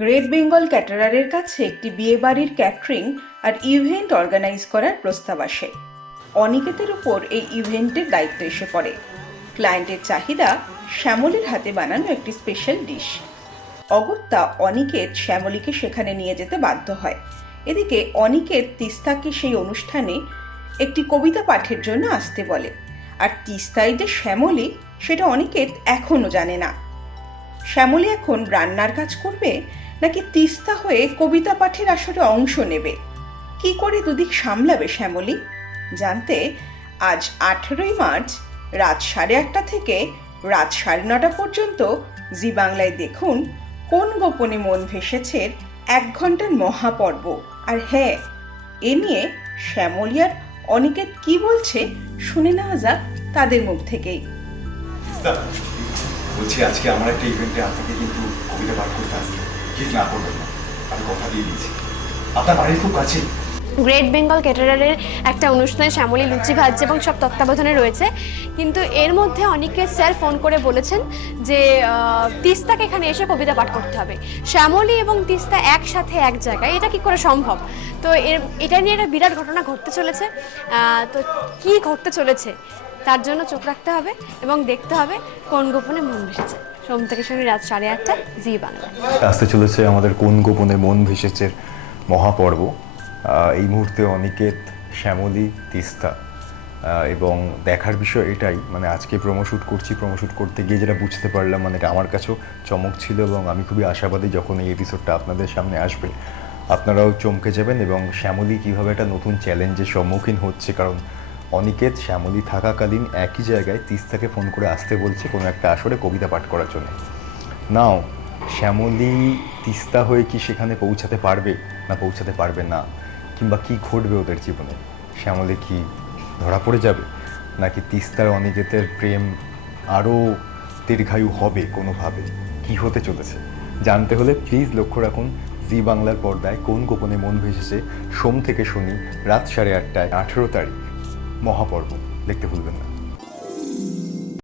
Great Bengal ক্যাটারারের কাছে একটি বিয়েবাড়ির ক্যাটারিং আর ইভেন্ট অর্গানাইজ করার প্রস্তাব আসে। অনিকেতের উপর এই ইভেন্টের দায়িত্ব এসে পড়ে। ক্লায়েন্টের চাহিদা শ্যামলীর হাতে বানানো একটি স্পেশাল ডিশ। অগত্যা অনিকেত শ্যামলীকে সেখানে নিয়ে যেতে বাধ্য হয়। এদিকে অনিকেত তিস্তাকে সেই অনুষ্ঠানে একটি কবিতা পাঠের জন্য আসতে বলে, আর তিস্তায় যে শ্যামলী সেটা অনিকেত এখনো জানে না। শ্যামলী এখন রান্নার কাজ করবে নাকি তিস্তা হয়ে কবিতা পাঠের আসরে অংশ নেবে? কি করে দুদিক সামলাবে শ্যামলী? জানতে আজ 18ই মার্চ রাত 8:30 থেকে রাত 9:30 পর্যন্ত জি বাংলায় দেখুন কোন গোপনে মন ভেসেছে 1 ঘন্টার মহাপর্ব। আর হ্যাঁ, এ নিয়ে শ্যামলী আর অনিকেত কি বলছে শুনে নেওয়া যাক তাদের মুখ থেকেই। বলছি, আজকে আমার একটা ইভেন্টে আপনাকে কিন্তু কবিতা পাঠ করতে আসবে, ঠিক না করবেন না, আমি কথা দিয়ে দিয়েছি। আপনার বাড়ির খুব কাছে গ্রেট বেঙ্গল ক্যাটারারের একটা অনুষ্ঠানে শ্যামলী লুচি ভাজছে এবং সব তত্ত্বাবধানে রয়েছে, কিন্তু এর মধ্যে অনিকেত স্যার ফোন করে বলেছেন যে তিস্তাকে এখানে এসে কবিতা পাঠ করতে হবে। শ্যামলী এবং তিস্তা একসাথে এক জায়গায়, এটা কি করে সম্ভব? তো এটা নিয়ে একটা বিরাট ঘটনা ঘটতে চলেছে। তো কি ঘটতে চলেছে তার জন্য চোখ রাখতে হবে এবং দেখতে হবে কোন গোপনে মন ভেসেছে। সোম থেকে শনি রাত 8:30 জি বাংলা। আসতে চলেছে আমাদের কোন গোপনে মন ভেসেছে মহাপর্ব। এই মুহূর্তে অনিকেত, শ্যামলী, তিস্তা এবং দেখার বিষয় এটাই, মানে আজকে প্রোমোশুট করছি, প্রোমোশুট করতে গিয়ে যেটা বুঝতে পারলাম, মানে এটা আমার কাছেও চমক ছিল এবং আমি খুবই আশাবাদী যখন এই এপিসোডটা আপনাদের সামনে আসবে আপনারাও চমকে যাবেন। এবং শ্যামলী কীভাবে একটা নতুন চ্যালেঞ্জের সম্মুখীন হচ্ছে, কারণ অনিকেত শ্যামলী থাকাকালীন একই জায়গায় তিস্তাকে ফোন করে আসতে বলছে কোনো একটা আসরে কবিতা পাঠ করার জন্য। নাও শ্যামলী তিস্তা হয়ে কি সেখানে পৌঁছাতে পারবে না পৌঁছাতে পারবে না, কিংবা কি ঘটবে ওদের জীবনে? শ্যামলী কি ধরা পড়ে যাবে, নাকি তিস্তার অনিকেতের প্রেম আরও দীর্ঘায়ু হবে কোনোভাবে? কি হতে চলেছে জানতে হলে প্লিজ লক্ষ্য রাখুন জি বাংলার পর্দায় কোন গোপনে মন ভেসেছে, সোম থেকে শনি রাত 8:30 18 তারিখ মহাপর্ব দেখতে ভুলবেন না।